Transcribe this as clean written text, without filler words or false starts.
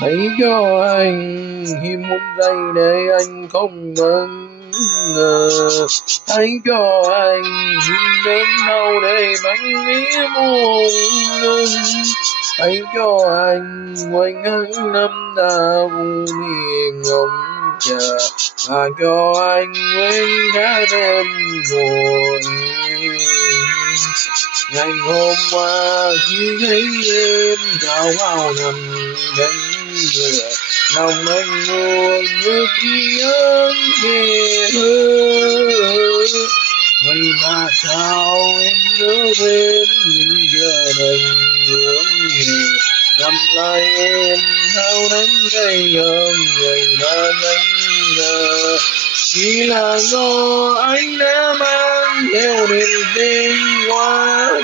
hãy cho anh thêm một giây để anh không ngờ, hãy cho anh đớn đau để bánh mía muôn lưng, hãy cho anh quanh những năm đau miền ngóng chờ, và cho anh quên cả đêm rồi. Ngày hôm qua khi thấy em chào bao năm cánh ngựa, lòng anh buồn như ký ức về hứa. Vậy mà sao em nhớ bên những giờ đành hướng về, gặp lại em sao đánh gây gớm ngày đã nhanh ngờ, chỉ là do anh đã mang theo niềm tin